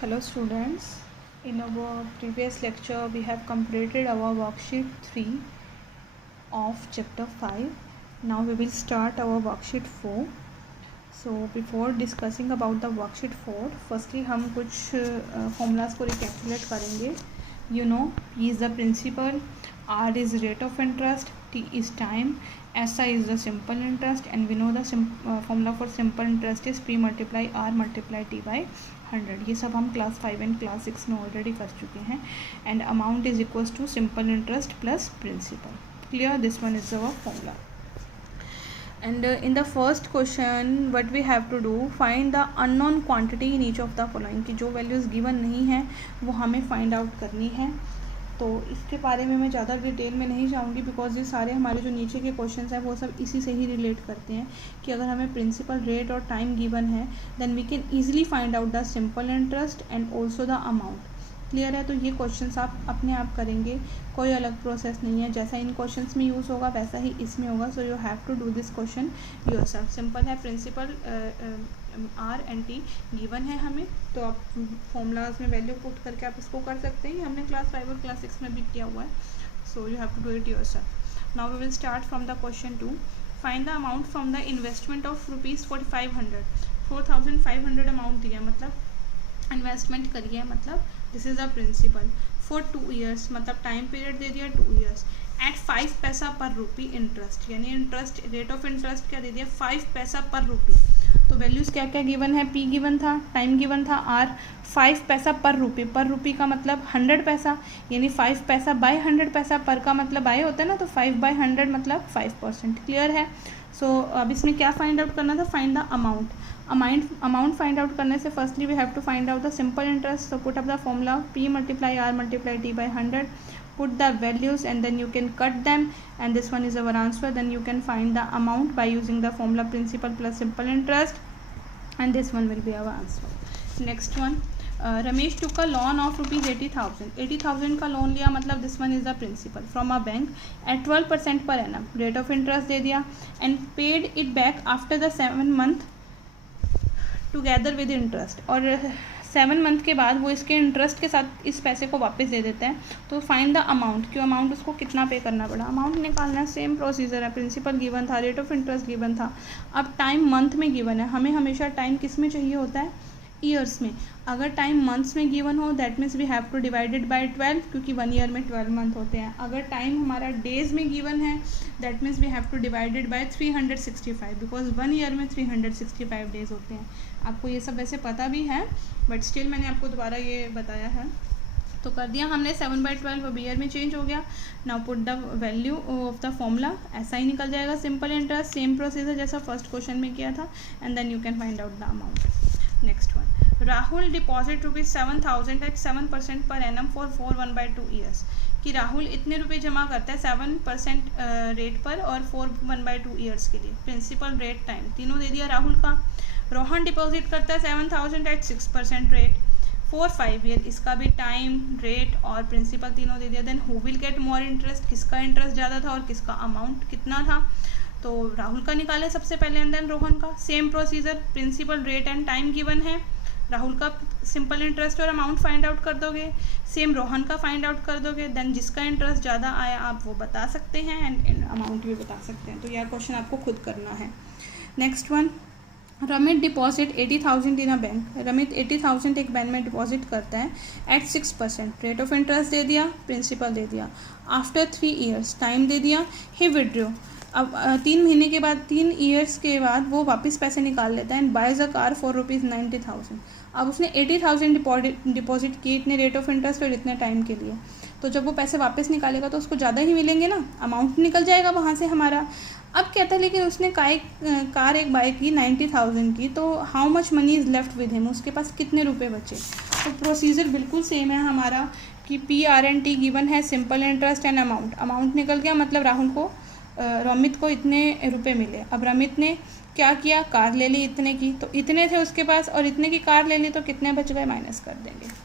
Hello students, in our previous lecture we have completed our worksheet 3 of chapter 5. Now we will start our worksheet 4. So before discussing about the worksheet 4, firstly हम कुछ formulas को recapitulate करेंगे. You know, P is the principal, R is rate of interest, T is time, SI is the simple interest, and we know the formula for simple interest is P multiply R multiply T by 100. ये सब हम class 5 and class 6 में already कर चुके हैं. And amount is equals to simple interest plus principal. Clear? This one is our formula. And in the first question what we have to do, find the unknown quantity in each of the following. कि जो values given नहीं है वो हमें find out करनी है. तो इसके बारे में मैं ज़्यादा डिटेल में नहीं जाऊँगी बिकॉज ये सारे हमारे जो नीचे के क्वेश्चंस हैं वो सब इसी से ही रिलेट करते हैं कि अगर हमें प्रिंसिपल, रेट और टाइम गिवन है then we can easily find out the simple interest and also the amount. Clear है? तो ये क्वेश्चंस आप अपने आप करेंगे, कोई अलग प्रोसेस नहीं है. जैसा इन क्वेश्चंस में यूज़ होगा वैसा ही इसमें होगा. So you have to do this question yourself. Simple है. Principal R and T given है हमें, तो आप फॉर्मूलाज में वैल्यू पुट करके आप इसको कर सकते हैं. हमने क्लास 5 और क्लास 6 में भी किया हुआ है. So you have to do it yourself. Now we will start from the question 2. Find the amount from the investment of ₹4500. 4500 amount दिया, मतलब इन्वेस्टमेंट करिए, मतलब this is the principal for 2 years, मतलब टाइम पीरियड दे दिया 2 years at 5 paisa per rupee interest. यानी interest, rate of interest क्या दे दिया? 5 पैसा पर रुपी. तो वैल्यूज़ क्या क्या गिवन है? पी गिवन था, टाइम गिवन था, आर 5 पैसा पर रुपी. पर रुपी का मतलब 100 पैसा, यानी 5 पैसा बाय 100 पैसा. पर का मतलब बाय होता है ना, तो 5/100 मतलब 5%. क्लियर है? सो अब इसमें क्या फाइंड आउट करना था? Find the amount. Amount find out करने से firstly we have to find out the simple interest. So put up the formula P multiply R multiply T by 100. Put the values and then you can cut them, and this one is our answer. Then you can find the amount by using the formula principal plus simple interest, and this one will be our answer. Next one, Ramesh took a loan of ₹80,000. 80,000 का loan लिया, मतलब this one is the principal from a bank at 12% per annum. Rate of interest दे दिया and paid it back after the 7 month together with interest. और 7 month के बाद वो इसके interest के साथ इस पैसे को वापस दे देते हैं. तो फाइंड द अमाउंट. क्यों अमाउंट? उसको कितना पे करना पड़ा, अमाउंट निकालना है. सेम प्रोसीजर है. प्रिंसिपल गिवन था, रेट ऑफ इंटरेस्ट गिवन था, अब टाइम मंथ में गिवन है. हमें हमेशा टाइम किस में चाहिए होता है? ईयर्स में. अगर टाइम मंथ्स में गिवन हो that means we have to divided by 12, क्योंकि 1 ईयर में 12 मंथ होते हैं. अगर टाइम हमारा डेज में गिवन है that means we have to divided by 365, because 1 year में 365 डेज होते हैं. आपको ये सब वैसे पता भी है बट स्टिल मैंने आपको दोबारा ये बताया है. तो कर दिया हमने 7/12, अब ईयर में चेंज हो गया. Now put the value of the formula. ऐसा ही निकल जाएगा सिंपल इंटरेस्ट. सेम प्रोसीजर जैसा फर्स्ट क्वेश्चन में किया था. And then you can find out the amount. Next one, Rahul deposit ₹7,000 at 7% per annum for 1/2 years. कि राहुल इतने रुपए जमा करता है 7% रेट पर और 1/2 ईयर्स के लिए. प्रिंसिपल, रेट, टाइम तीनों दे दिया राहुल का. रोहन डिपॉजिट करता है 7,000 एट 6% रेट फॉर 5 ईयर. इसका भी टाइम, रेट और प्रिंसिपल तीनों दे दिया. Then who will get more interest? किसका इंटरेस्ट ज़्यादा था और किसका अमाउंट कितना था? तो राहुल का निकाले सबसे पहले एंड देन रोहन का. Same procedure, principal, rate and time given है. राहुल का सिंपल इंटरेस्ट और अमाउंट फाइंड आउट कर दोगे. सेम रोहन का फाइंड आउट कर दोगे. देन जिसका इंटरेस्ट ज़्यादा आया आप वो बता सकते हैं एंड अमाउंट भी बता सकते हैं. तो यह क्वेश्चन आपको खुद करना है. Next one, Ramit deposit 80,000 in a bank. Ramit 80,000 एक बैंक में डिपॉजिट करता है एट 6%. रेट ऑफ इंटरेस्ट दे दिया, प्रिंसिपल दे दिया. आफ्टर 3 ईयर्स टाइम दे दिया. ही विड्रॉ. अब 3 महीने के बाद, 3 ईयर्स के बाद वो वापस पैसे निकाल लेता है. And buys a car for ₹90,000. अब उसने 80,000 डिपॉजिट की इतने रेट ऑफ इंटरेस्ट और इतने टाइम के लिए. तो जब वो पैसे वापस निकालेगा तो उसको ज़्यादा ही मिलेंगे ना, अमाउंट निकल जाएगा वहाँ से हमारा. अब कहता है लेकिन उसने कार एक बाय की 90,000 की, तो how much money is left with him? उसके पास कितने रुपए बचे? तो प्रोसीजर बिल्कुल सेम है हमारा कि P, R and T given है, simple interest and amount. Amount निकल गया, मतलब राहुल को, रमित को इतने रुपए मिले. अब रमित ने क्या किया? कार ले ली इतने की, तो इतने थे उसके पास और इतने की कार ले ली, तो कितने बच गए माइनस कर देंगे.